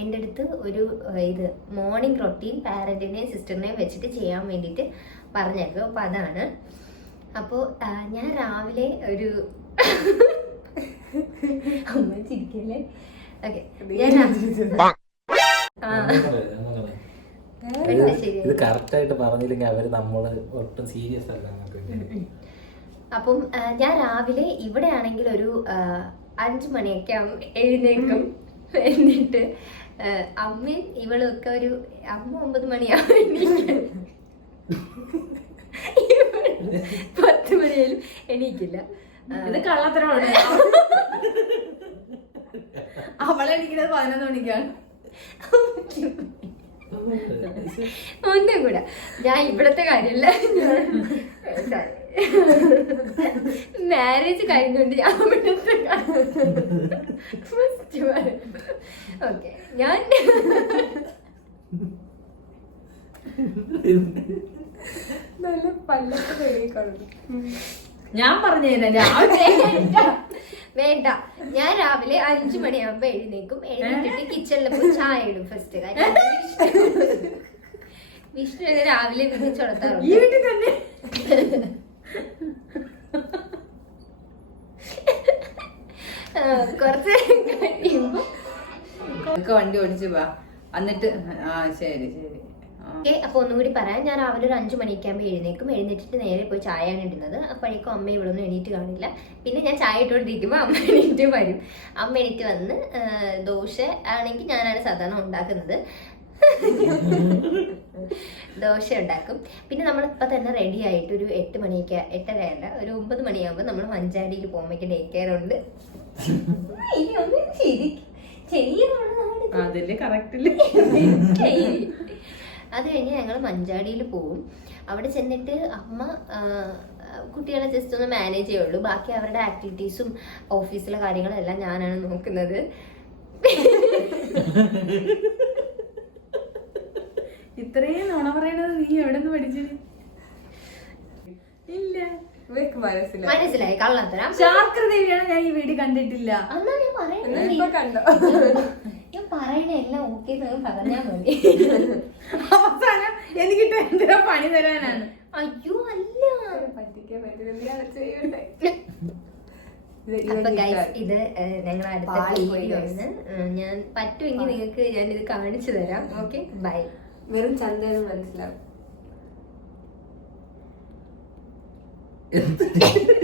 എന്റെ അടുത്ത് ഒരു ഇത് മോർണിംഗ് റൊട്ടീൻ പാരന്റിനെയും സിസ്റ്ററിനെയും വെച്ചിട്ട് ചെയ്യാൻ വേണ്ടിയിട്ട് പറഞ്ഞേക്കും. അപ്പോൾ അതാണ്. അപ്പോൾ ഞാൻ രാവിലെ ഒരു അമ്മ ചിരിക്കല്ലേ? ഓക്കെ. ഞാൻ ഇത് പറഞ്ഞില്ലെങ്കിൽ അവർ നമ്മൾ ഒട്ടും സീരിയസ് അല്ല അപ്പം ഞാൻ രാവിലെ ഇവിടെ ആണെങ്കിൽ ഒരു അഞ്ച് മണിയൊക്കെ ആവും എഴുന്നേക്കും എന്നിട്ട് അമ്മ അമ്മയും ഇവളും ഒക്കെ ഒരു അമ്മ ഒമ്പത് മണിയാവും പത്ത് മണിയായാലും എണീക്കില്ല. ഇത് കള്ളത്തരമാണ്. അവളെണിക്കുന്നത് പതിനൊന്ന് മണിക്കാണ്. ഒന്നും കൂടെ. ഞാൻ ഇവിടത്തെ കാര്യമില്ല. മാരേജ് കഴിഞ്ഞുകൊണ്ട് ഞാൻ ഓക്കെ ഞാൻ നല്ല പല്ലൊക്കെ ഞാൻ പറഞ്ഞു തരാം വേണ്ട ഞാൻ രാവിലെ അഞ്ചു മണിയാകുമ്പോ എഴുന്നേക്കും എഴുന്നേറ്റിട്ട് കിച്ചണിൽ പോയി ചായ ഇടും ഫസ്റ്റ് കാര്യം. വിഷ്ണു- രാവിലെ ഈ കഴിയുമ്പോ വണ്ടി ഓടിച്ചു പോവാ എന്നിട്ട് ആ ശരി. ഓക്കെ അപ്പൊ ഒന്നും കൂടി പറയാം. ഞാൻ രാവിലെ ഒരു അഞ്ചു മണിക്കാകുമ്പോൾ എഴുന്നേക്കും. എഴുന്നേറ്റിട്ട് നേരെ പോയി ചായയാണ് ഇടുന്നത്. അപ്പോഴേക്കും അമ്മ ഇവിടെ ഒന്നും എണീറ്റ് കാണില്ല. പിന്നെ ഞാൻ ചായ ഇട്ടുകൊണ്ടിരിക്കുമ്പോൾ അമ്മ എണീറ്റ് വരും. അമ്മ എണീറ്റ് വന്ന് ദോശ ആണെങ്കിൽ ഞാനാണ് സാധാരണ ഉണ്ടാക്കുന്നത്. ദോശ ഉണ്ടാക്കും. പിന്നെ നമ്മൾ ഇപ്പം തന്നെ റെഡി ആയിട്ട് ഒരു എട്ട് മണിയൊക്കെ എട്ടര അല്ല ഒരു ഒമ്പത് മണിയാകുമ്പോൾ നമ്മൾ മഞ്ചാടിയിൽ പോകുമ്പോഴേക്ക് ഡേ കെയർ ഉണ്ട്. അതിൽ. അത് കഴിഞ്ഞ് ഞങ്ങൾ മഞ്ചാടിയിൽ പോവും. അവിടെ ചെന്നിട്ട് അമ്മ കുട്ടികളെ ജസ്റ്റ് ഒന്ന് മാനേജ് ചെയ്യുള്ളൂ. ബാക്കി അവരുടെ ആക്ടിവിറ്റീസും ഓഫീസിലെ കാര്യങ്ങളും എല്ലാം ഞാനാണ് നോക്കുന്നത്. ഇത്രയും നുണ പറയണത് നീ എവിടെ നിന്ന് പഠിച്ചത്? ഇല്ല. മനസ്സിലായി. മനസ്സിലായി. കള്ളത്തരം ശാസ്ത്ര ദേവിയാണ് ഞാൻ ഈ വീഡിയോ കണ്ടിട്ടില്ല. എന്നാ ഞാൻ ഇപ്പൊ കണ്ടോ? ഞാൻ പറയണ എല്ലാം ഓക്കെ പറഞ്ഞാൽ മതി. അവസാനം എനിക്കിട്ട് എന്തിനാ പണി തരാനാണ്? അയ്യോ അല്ല. പറ്റിക്കാൻ പറ്റില്ല. ചെയ്യട്ടെ അപ്പൊ ഗൈസ് ഇത് ഞങ്ങളുടെ അടുത്ത പാളിപ്പോയി വീഡിയോ guys. ആണ്. ഏഹ്, ഞാൻ പറ്റുമെങ്കിൽ നിങ്ങൾക്ക് ഞാൻ ഇത് കാണിച്ചു തരാം. ഓക്കെ ബൈ വെറും ചന്തെന്ന് മനസ്സിലാവും. Anthony.